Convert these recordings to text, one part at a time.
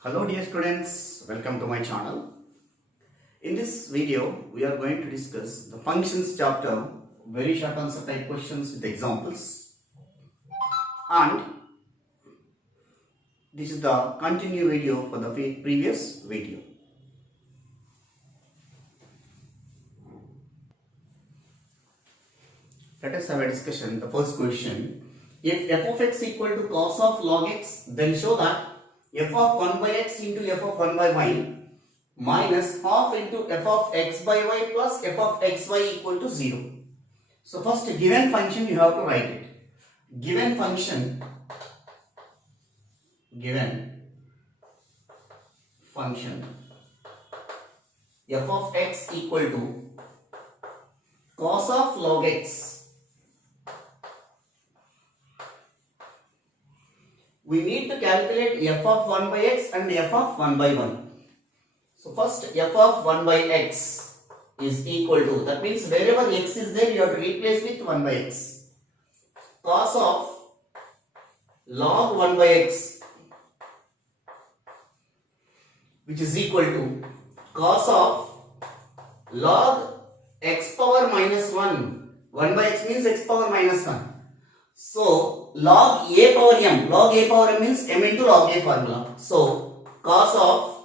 Hello dear students, welcome to my channel. In this video, we are going to discuss the functions chapter, very short answer type questions with examples. And this is the continue video for the previous video. Let us have a discussion. The first question, if f of x equal to cos of log x, then show that f of 1 by x into f of 1 by y minus half into f of x by y plus f of xy equal to 0. So first given function you have to write it. Given function f of x equal to cos of log x. We need to calculate f of 1 by x and f of 1 by 1. So first f of 1 by x is equal to, that means wherever x is there you have to replace with 1 by x. Cos of log 1 by x, which is equal to cos of log x power minus 1. 1 by x means x power minus 1. So log a power m. Log a power m means m into log a formula. So cos of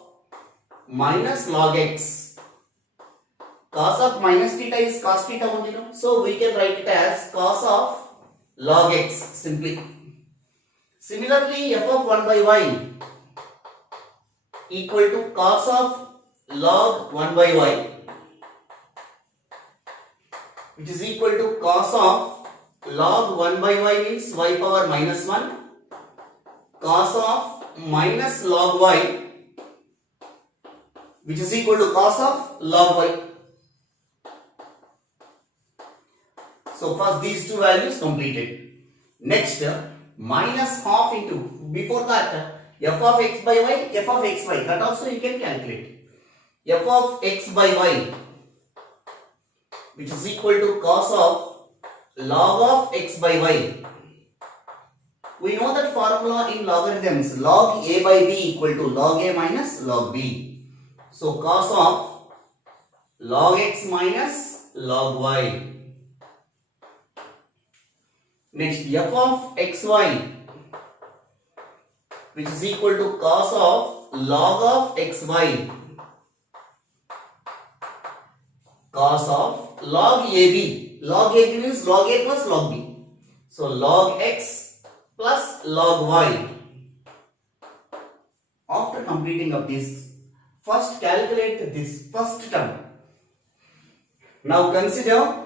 minus log x. Cos of minus theta is cos theta only, no? So we can write it as cos of log x simply. Similarly, f of 1 by y equal to cos of log 1 by y, which is equal to cos of log 1 by y means y power minus 1, cos of minus log y, which is equal to cos of log y. So first these two values completed. Next, minus half into, before that f of x by y, f of xy, that also you can calculate. F of x by y, which is equal to cos of log of x by y. We know that formula in logarithms, log a by b equal to log a minus log b. So cos of log x minus log y. Next, f of xy, which is equal to cos of log of xy, cos of log ab. Log ab means log a plus log b. So log x plus log y. After completing of this, first calculate this first term. Now consider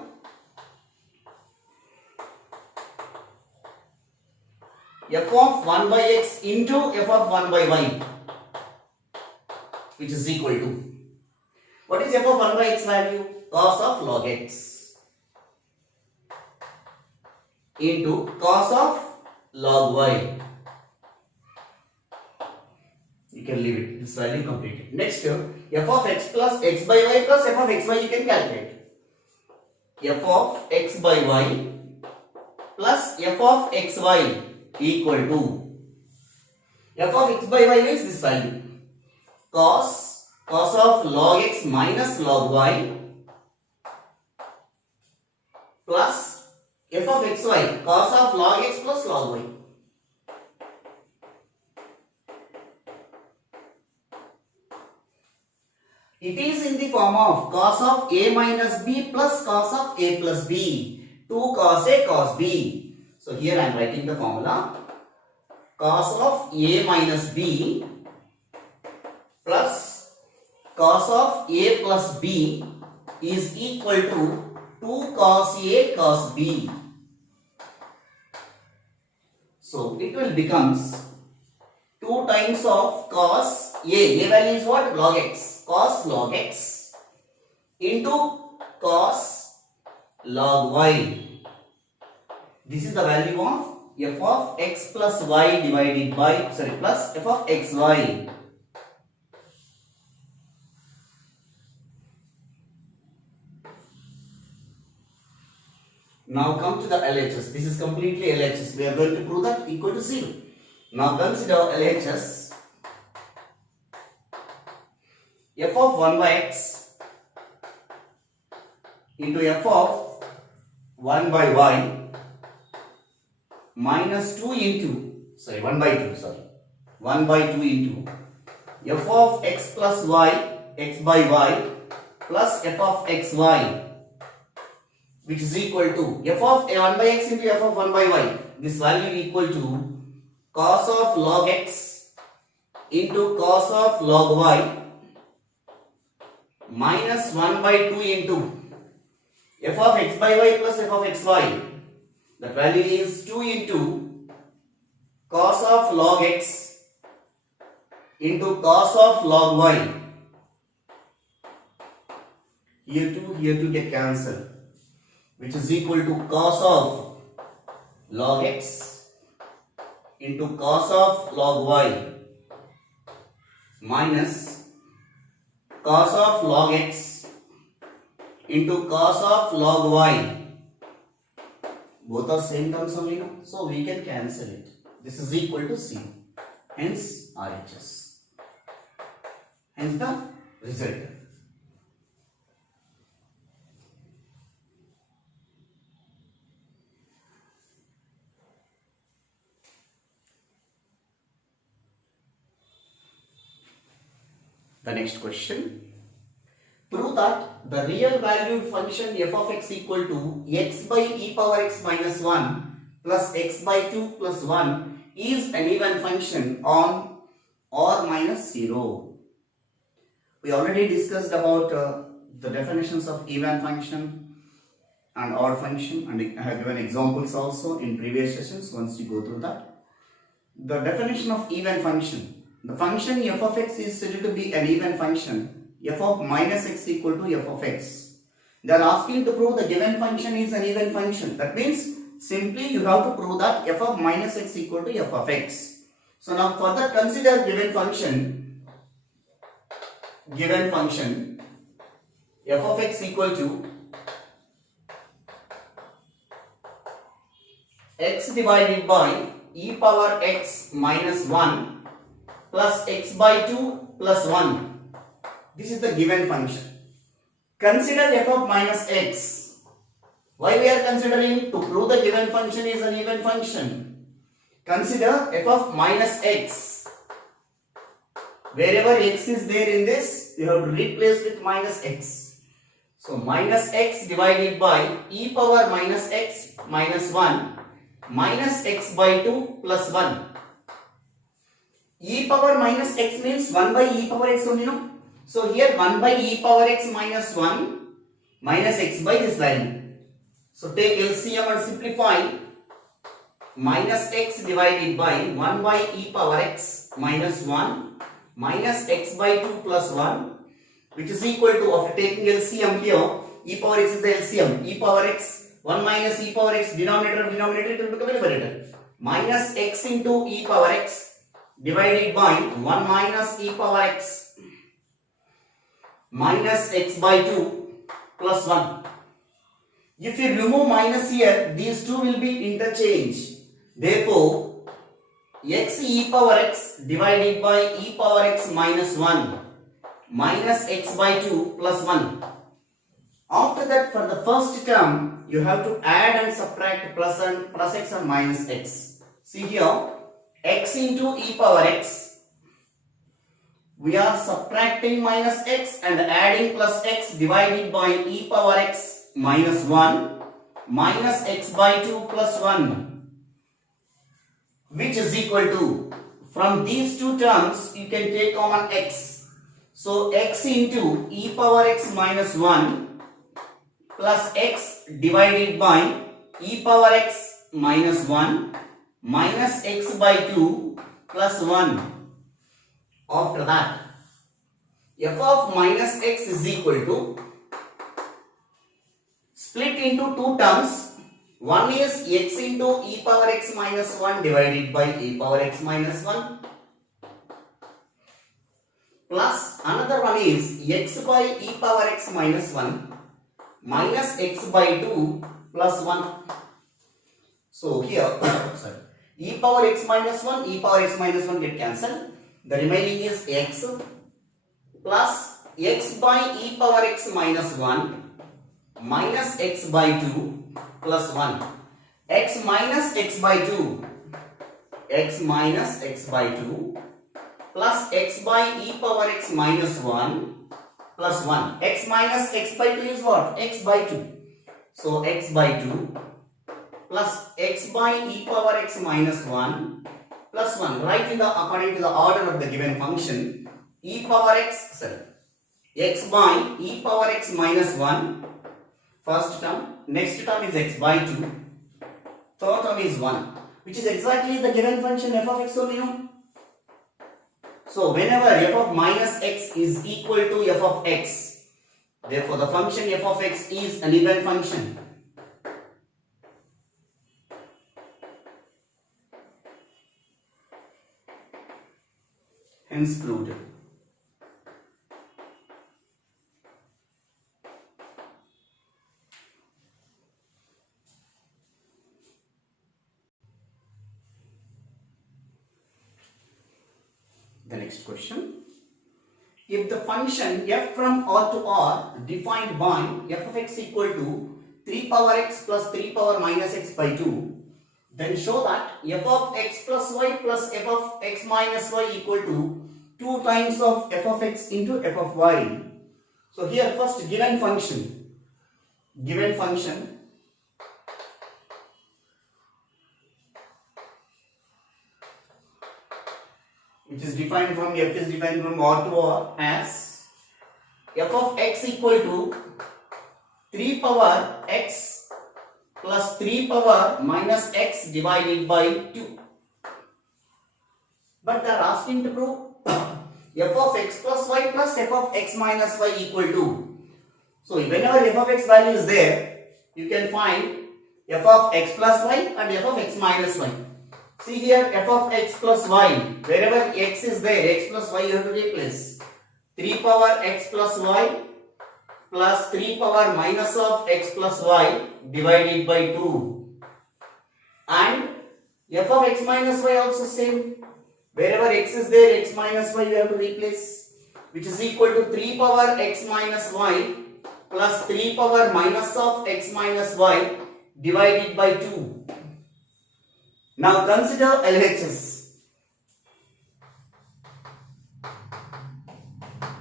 f of 1 by x into f of 1 by y, which is equal to, what is f of 1 by x value? Cos of log x into cos of log y. You can leave it, this value completed. Next, f of x plus x by y plus f of xy you can calculate. F of x by y plus f of xy equal to, f of x by y means this value, cos of log x minus log y plus f of xy, cos of log x plus log y. It is in the form of cos of a minus b plus cos of a plus b, 2 cos a cos b. So here I am writing the formula, cos of a minus b plus cos of a plus b is equal to 2 cos a cos b. So it will becomes 2 times of cos a value is what? Log x, cos log x into cos log y. This is the value of f of x plus y divided by, plus f of xy. Now come to the LHS. This is completely LHS. We are going to prove that equal to 0. Now consider LHS. f of 1 by x into f of 1 by y minus 2 into, 1 by 2, 1 by 2 into f of x plus y, x by y plus f of xy, which is equal to f of 1 by x into f of 1 by y. This value equal to cos of log x into cos of log y minus 1 by 2 into f of x by y plus f of xy. That value is 2 into cos of log x into cos of log y. Here 2 get cancelled, which is equal to cos of log x into cos of log y minus cos of log x into cos of log y. Both are same terms only, so we can cancel it. This is equal to C. Hence RHS. Hence the result. The next question. Prove that the real valued function f of x equal to x by e power x minus 1 plus x by 2 plus 1 is an even function on or minus 0. We already discussed about the definitions of even function and odd function, and I have given examples also in previous sessions once you go through that. The definition of even function. The function f of x is said to be an even function, f of minus x equal to f of x. They are asking to prove the given function is an even function. That means simply you have to prove that f of minus x equal to f of x. So now further consider given function f of x equal to x divided by e power x minus 1 plus x by 2 plus 1. This is the given function. Consider f of minus x. Why we are considering? To prove the given function is an even function. Consider f of minus x. Wherever x is there in this, you have to replace with minus x. So minus x divided by e power minus x minus 1 minus x by 2 plus 1. E power minus x means 1 by e power x only, no? So here 1 by e power x minus 1 minus x by this value. So take LCM and simplify. Minus x divided by 1 by e power x minus 1 minus x by 2 plus 1, which is equal to, after taking LCM here, e power x is the LCM. E power x 1 minus e power x, denominator it will become numerator. Minus x into e power x divided by 1 minus e power x minus x by 2 plus 1. If you remove minus here, these two will be interchanged. Therefore, x e power x divided by e power x minus 1 minus x by 2 plus 1. After that, for the first term, you have to add and subtract plus x and minus x. See here, x into e power x, we are subtracting minus x and adding plus x divided by e power x minus 1 minus x by 2 plus 1, which is equal to, from these two terms you can take common x. So x into e power x minus 1 plus x divided by e power x minus 1 minus x by 2 plus 1. After that, f of minus x is equal to, split into two terms. One is x into e power x minus 1 divided by e power x minus 1 plus another one is x by e power x minus 1 minus x by 2 plus 1. So here, e power x minus 1, e power x minus 1 get cancelled. The remaining is x plus x by e power x minus 1 minus x by 2 plus 1. X minus x by 2. X minus x by 2 plus x by e power x minus 1 plus 1. X minus x by 2 is what? X by 2. So x by 2 plus x by e power x minus 1 plus 1. Write in the according to the order of the given function. E power x, sorry, x by e power x minus 1, first term. Next term is x by 2. Third term is 1, which is exactly the given function f of x only, no? So whenever f of minus x is equal to f of x, therefore the function f of x is an even function. Hence proved. The next question. If the function f from R to R defined by f of x equal to 3 power x plus 3 power minus x by 2, then show that f of x plus y plus f of x minus y equal to 2 times of f of x into f of y. So here first given function which is defined from f is defined from R to R as f of x equal to 3 power x plus 3 power minus x divided by 2. But they are asking to prove f of x plus y plus f of x minus y equal to. So whenever f of x value is there, you can find f of x plus y and f of x minus y. See here f of x plus y, wherever x is there, x plus y you have to replace. 3 power x plus y plus 3 power minus of x plus y divided by 2. And f of x minus y also same. Wherever x is there, x minus y you have to replace, which is equal to 3 power x minus y plus 3 power minus of x minus y divided by 2. Now consider LHS.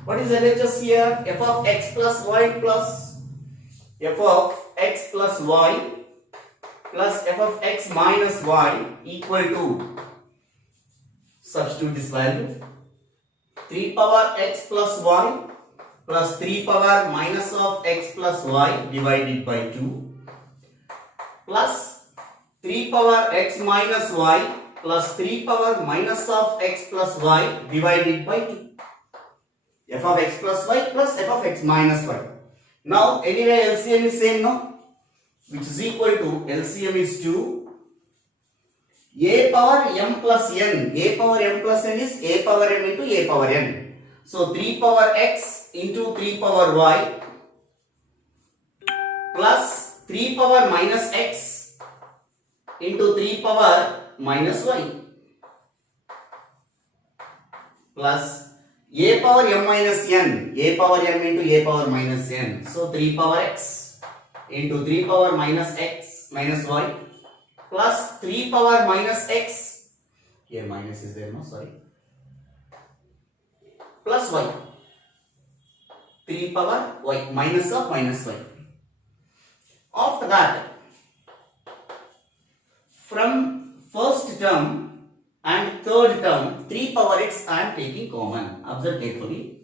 What is LHS here? F of x plus y plus f of x plus y plus f of x minus y equal to, substitute this value, 3 power x plus y plus 3 power minus of x plus y divided by 2 plus 3 power x minus y plus 3 power minus of x plus y divided by 2. F of x plus y plus f of x minus y. Now anyway LCM is same, no? Which is equal to, LCM is 2 a power m plus n. A power m plus n is a power m into a power n. So 3 power x into 3 power y plus 3 power minus x into 3 power minus y plus a power m minus n, a power m into a power minus n. So 3 power x into 3 power minus x minus y plus 3 power minus x, here minus is there, no, sorry, plus y, 3 power y minus of minus y. After that, from first term and third term 3 power x I am taking common, observe carefully,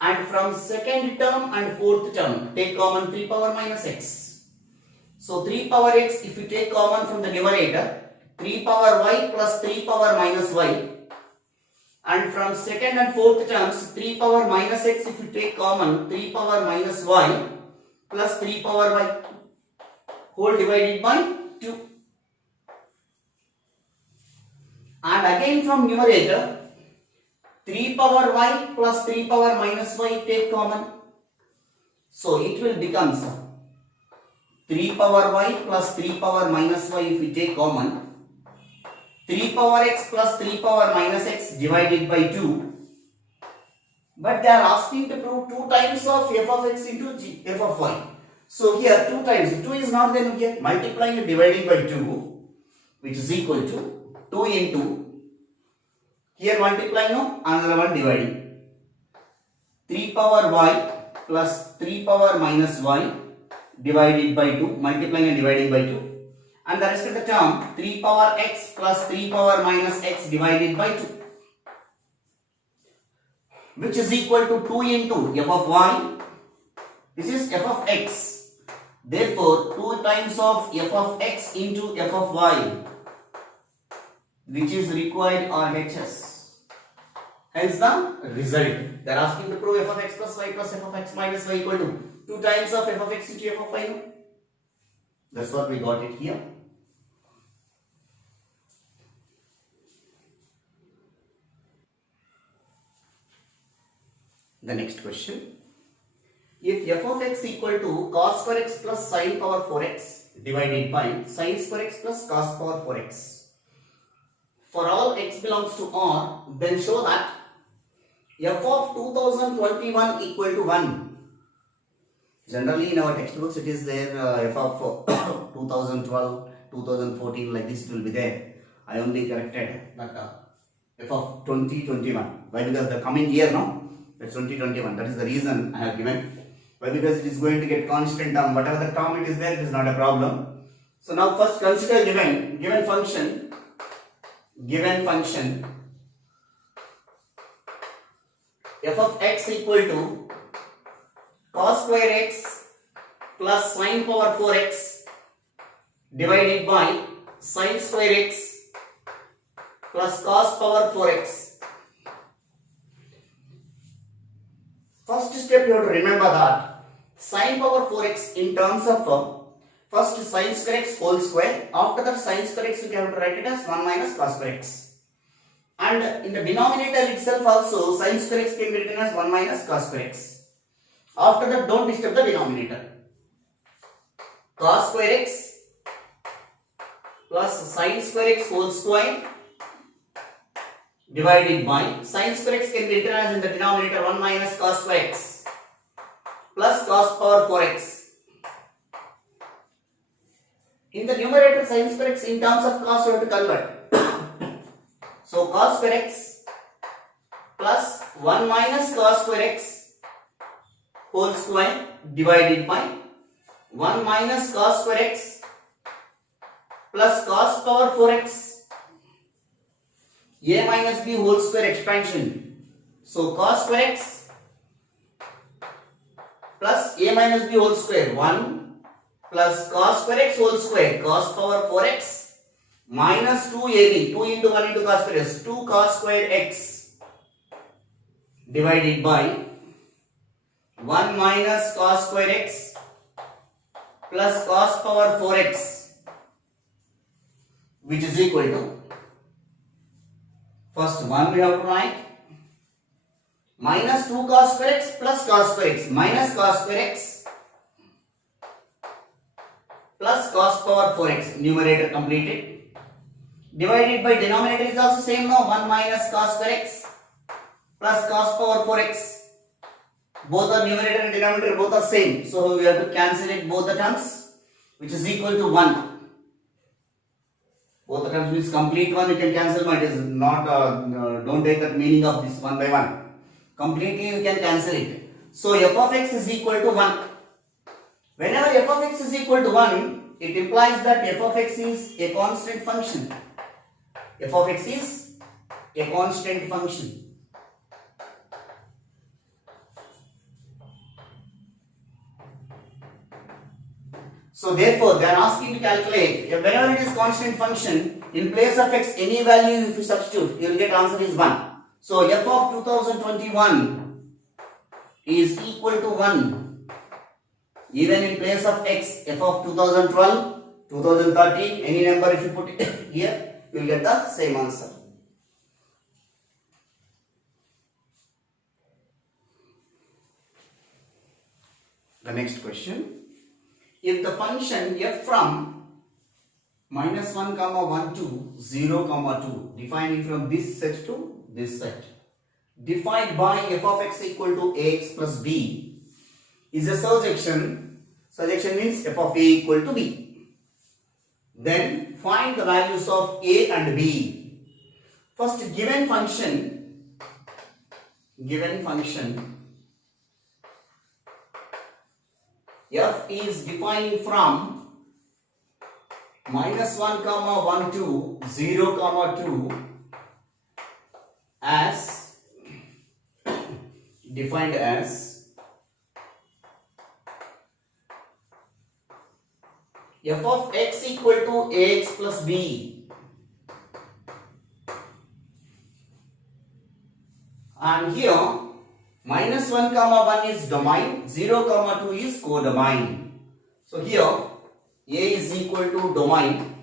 and from second term and fourth term take common 3 power minus x. So 3 power x if you take common from the numerator, 3 power y plus 3 power minus y, and from second and fourth terms 3 power minus x if you take common, 3 power minus y plus 3 power y whole divided by 2. And again from numerator 3 power y plus 3 power minus y take common. So it will become 3 power y plus 3 power minus y if we take common, 3 power x plus 3 power minus x divided by 2 but they are asking to prove 2 times of f of x into f of y. So here 2 times, 2 is not there here, multiplying and dividing by 2, which is equal to 2 into, here multiplying no, another one dividing, 3 power y plus 3 power minus y divided by 2, multiplying and dividing by 2, and the rest of the term 3 power x plus 3 power minus x divided by 2, which is equal to 2 into f of y, this is f of x. Therefore, 2 times of f of x into f of y, which is required RHS. Hence the result. They are asking to prove f of x plus y plus f of x minus y equal to 2 times of f of x into f of y. That's what we got it here. The next question. If f of x equal to cos square x plus sin power 4x divided by sin square x plus cos power 4x, for all x belongs to R, then show that f of 2021 equal to 1. Generally in our textbooks it is there f of 2012, 2014, like this it will be there. I only corrected that f of 2021. Why? Because the coming year, no? That's 2021. That is the reason I have given. Why? Because it is going to get constant term. Whatever the term it is there, it is not a problem. So now first consider given function f of x equal to cos square x plus sin power 4x divided by sin square x plus cos power 4x. First step you have to remember that sin power 4x in terms of first sin square x whole square, after that sin square x you have to write it as 1 minus cos square x, and in the denominator itself also sin square x can be written as 1 minus cos square x. After that don't disturb the denominator. Cos square x plus sin square x whole square divided by sin square x can be written as in the denominator 1 minus cos square x plus cos power 4x. In the numerator sin square x in terms of cos you have to convert. So cos square x plus 1 minus cos square x whole square divided by 1 minus cos square x plus cos power 4x. A minus b whole square expansion. So cos square x plus a minus b whole square 1 plus cos square x whole square cos power 4x minus 2ab, 2 into 1 into cos square x, 2 cos square x divided by 1 minus cos square x plus cos power 4x, which is equal to, first 1 we have to write, minus 2 cos square x plus cos square x minus cos square x plus cos power 4x, numerator completed, divided by denominator is also same now, 1 minus cos square x plus cos power 4x. Both are numerator and denominator, both are same, so we have to cancel it both the terms, which is equal to 1. Both the terms means complete one, you can cancel, but it is not, don't take the meaning of this one by one. Completely you can cancel it. So f of x is equal to 1. Whenever f of x is equal to 1, it implies that f of x is a constant function. F of x is a constant function. So therefore, they are asking to calculate, whenever it is constant function, in place of x, any value if you substitute, you will get answer is 1. So f of 2021 is equal to 1. Even in place of x, f of 2012, 2013, any number if you put it here, you will get the same answer. The next question. If the function f from minus 1 comma 1 to 0 comma 2 defining from this set to this set, defined by f of x equal to ax plus b is a surjection. Surjection means f of a equal to b. Then find the values of a and b. First, given function f is defined from -1 comma 1 to 0 comma 2 as defined as f of x equal to ax plus b. And here -1 comma 1 is domain, 0 comma 2 is codomain. So here a is equal to domain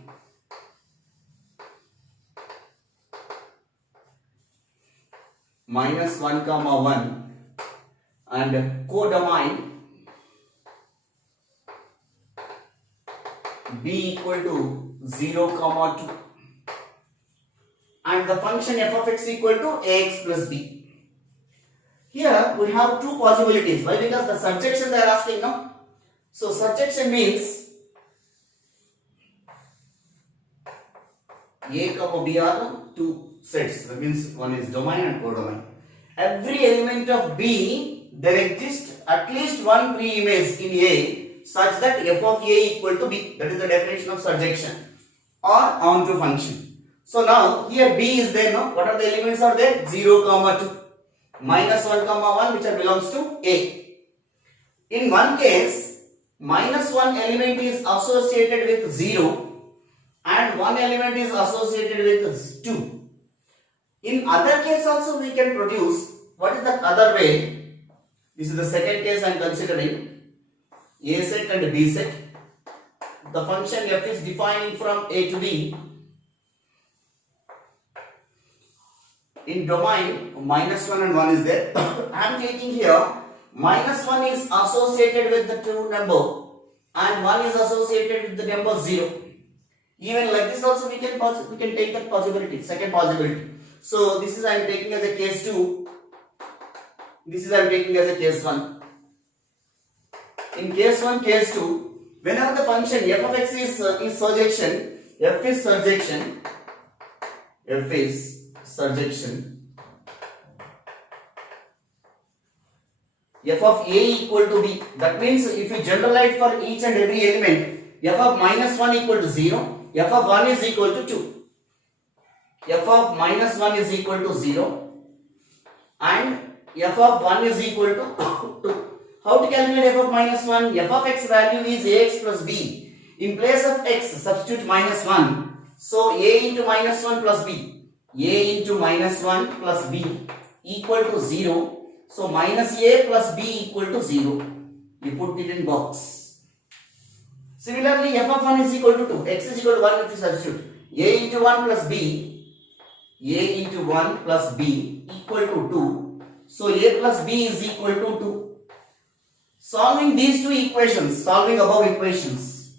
-1 comma 1 and codomain b equal to 0 comma 2 and the function f of x equal to ax plus b. Here we have two possibilities. Why? Because the surjection they are asking, no? So surjection means a comma b are two sets. That means one is domain and codomain. Every element of b, there exists at least one pre-image in a such that f of a equal to b. That is the definition of surjection or onto function. So now here b is there, no? What are the elements are there? 0 comma 2. -1 comma 1 which belongs to a. In one case, -1 element is associated with 0 and one element is associated with 2. In other case also we can produce. What is the other way? This is the second case I am considering. A set and b set. The function f is defined from a to b. In domain, -1 and 1 is there. I am taking here -1 is associated with the two number and 1 is associated with the number 0. Even like this also we can take that possibility, second possibility. So this is I am taking as a case 2. This is I am taking as a case 1. In case 1, case 2, whenever the function f of x is surjection, f is surjection, f of a equal to b. That means if you generalize for each and every element, f of -1 equal to 0, f of 1 is equal to 2. F of -1 is equal to 0 and f of 1 is equal to 2. How to calculate f of -1? F of x value is ax plus b. In place of x, substitute -1. So a into -1 plus b. A into -1 plus b equal to 0. So minus a plus b equal to 0. You put it in box. Similarly, f of 1 is equal to 2. X is equal to 1 if you substitute. A into 1 plus b. A into 1 plus b equal to 2. So a plus b is equal to 2. Solving these two equations, solving the above equations.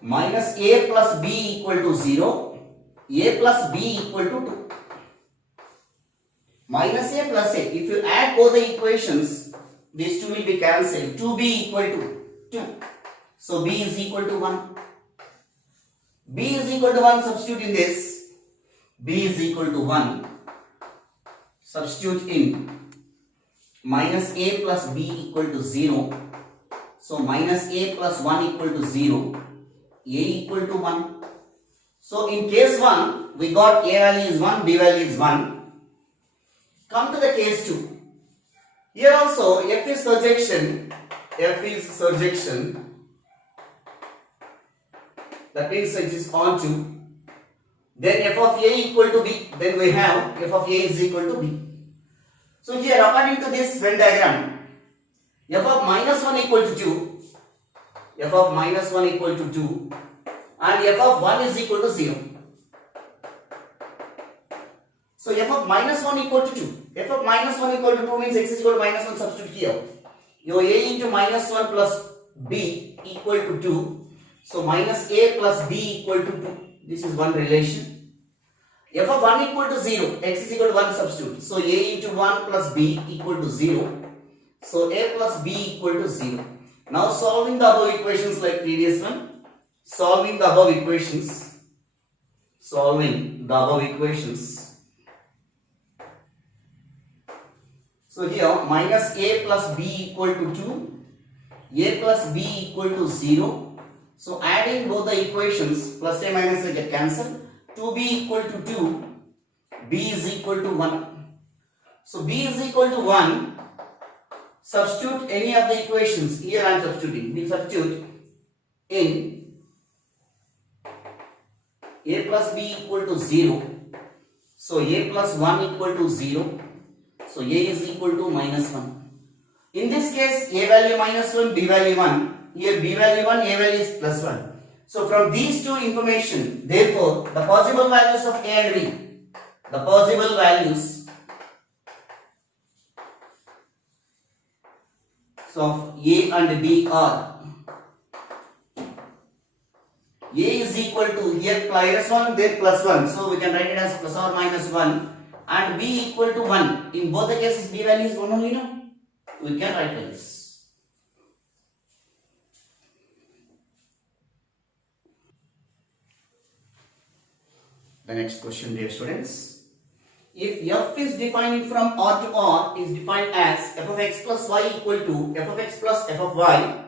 Minus a plus b equal to 0, a plus b equal to 2. Minus a plus a. If you add both the equations, these two will be cancelled. 2b equal to 2. So b is equal to 1. B is equal to 1, substitute in this. B is equal to 1. Substitute in minus a plus b equal to 0. So minus a plus 1 equal to 0. A equal to 1. So in case 1, we got a value is 1, b value is 1. Come to the case 2. Here also f is surjection. That means it is onto. Then f of a equal to b. Then we have f of a is equal to b. So here according to this Venn diagram, f of -1 equal to 2. F of -1 equal to 2 and f of 1 is equal to 0. So f of -1 equal to 2. F of -1 equal to 2 means x is equal to -1, substitute here. Your a into -1 plus b equal to 2. So minus a plus b equal to 2. This is one relation. F of 1 equal to 0. X is equal to 1 substitute. So a into 1 plus b equal to 0. So a plus b equal to 0. Now solving the above equations like previous one. Solving the above equations. Solving the above equations. So here minus a plus b equal to 2. A plus b equal to 0. So adding both the equations, plus a minus a get cancelled. 2b equal to 2. B is equal to 1. So b is equal to 1. Substitute any of the equations. Here I am substituting. We substitute in a plus b equal to 0. So a plus 1 equal to 0. So a is equal to minus 1. In this case, a value minus 1, b value 1. Here b value 1, a value is plus 1. So from these two information, therefore, the possible values of a and b, the possible values of a and b are a is equal to here minus 1, there plus 1. So we can write it as plus or minus 1, and b equal to 1. In both the cases, b value is 1 only, no? We can write like this. The next question, dear students. If f is defined from R to R is defined as f of x plus y equal to f of x plus f of y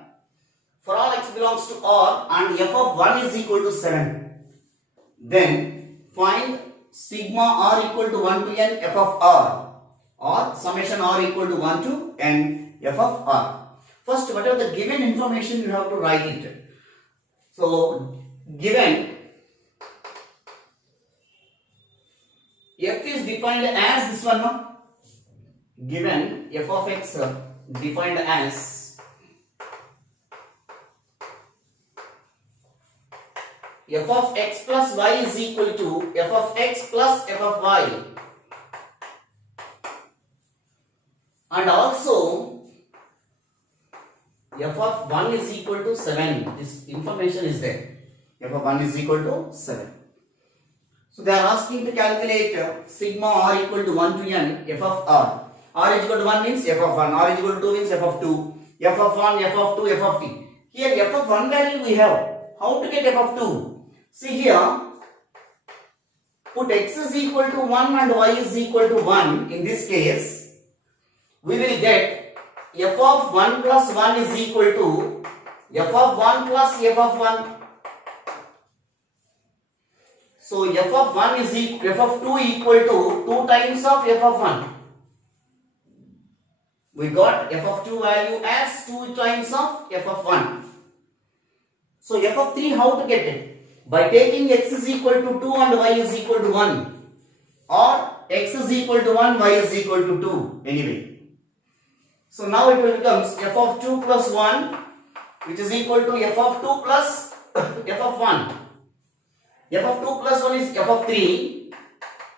for all x belongs to R and f of 1 is equal to 7, then find sigma r equal to 1 to n f of r, or summation r equal to 1 to n f of r. First, whatever the given information, you have to write it. So, given f is defined as this one, no? Given f of x defined as f of x plus y is equal to f of x plus f of y, and also f of 1 is equal to 7. This information is there. F of 1 is equal to 7. So they are asking to calculate sigma r equal to 1 to n f of r. R is equal to 1 means f of 1. R is equal to 2 means f of 2. F of 1, f of 2, f of t. Here f of 1 value we have. How to get f of 2? See here, put x is equal to 1 and y is equal to 1. In this case, we will get f of 1 plus 1 is equal to f of 1 plus f of 1. So f of 1 is equal, f of 2 equal to 2 times of f of 1. We got f of 2 value as 2 times of f of 1. So f of 3, how to get it? By taking x is equal to 2 and y is equal to 1. Or x is equal to 1, y is equal to 2. Anyway. So now it will become f of 2 plus 1, which is equal to f of 2 plus f of 1. F of 2 plus 1 is f of 3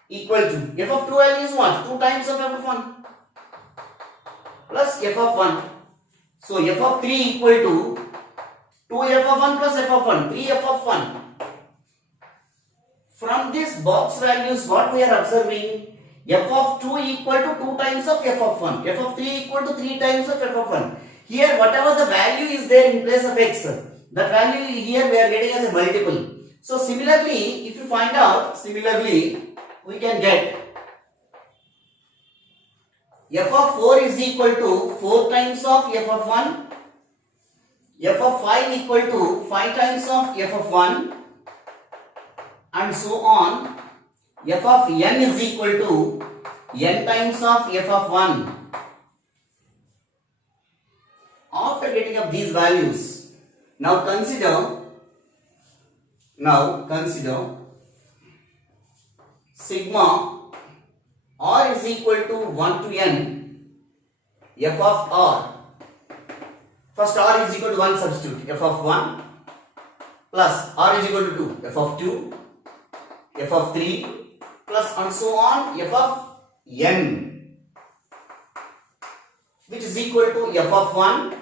equal to f of 2 value is what? 2 times of f of 1 plus f of 1. So f of 3 equal to 2 f of 1 plus f of 1, 3 f of 1. From this box values, what we are observing, f of 2 equal to 2 times of f of 1, f of 3 equal to 3 times of f of 1. Here whatever the value is there in place of x, that value here we are getting as a multiple. So similarly, if you find out, we can get f of 4 is equal to 4 times of f of 1, f of 5 equal to 5 times of f of 1, and so on. F of n is equal to n times of f of 1. After getting up these values, now consider sigma r is equal to 1 to n f of r. First r is equal to 1 substitute, f of 1 plus r is equal to 2, f of 2, f of 3 plus and so on f of n, which is equal to f of 1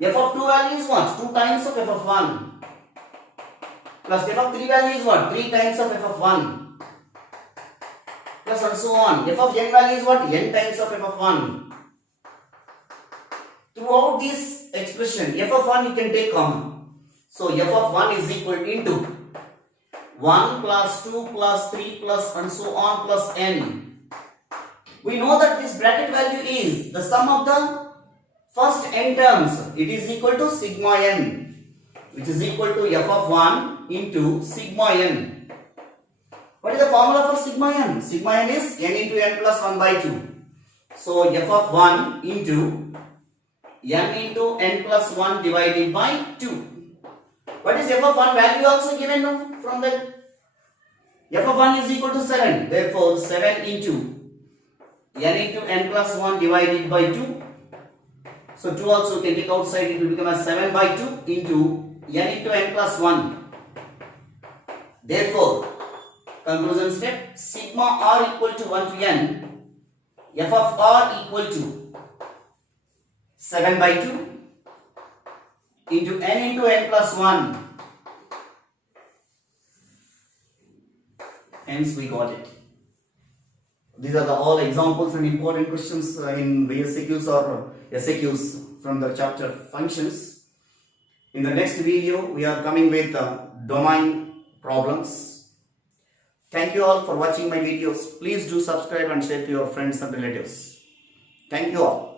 f of 2 value is what? 2 times of f of 1. Plus f of 3 value is what? 3 times of f of 1. Plus and so on. F of n value is what? N times of f of 1. Throughout this expression, f of 1 you can take common. So f of 1 is equal into 1 plus 2 plus 3 plus and so on plus n. We know that this bracket value is the sum of the first n terms. It is equal to sigma n, which is equal to f of 1 into sigma n. What is the formula for sigma n? Sigma n is n into n plus 1 by 2. So f of 1 into n into n plus 1 divided by 2. What is f of 1 value also given from the f of 1 is equal to 7. Therefore 7 into n into n plus 1 divided by 2. So 2 also can take outside, it will become as 7 by 2 into n into n plus 1. Therefore, conclusion step, sigma r equal to 1 to n, f of r equal to 7 by 2 into n into n plus 1. Hence we got it. These are the all examples and important questions in the SAQs or SAQs from the chapter functions. In the next video, we are coming with domain problems. Thank you all for watching my videos. Please do subscribe and share to your friends and relatives. Thank you all.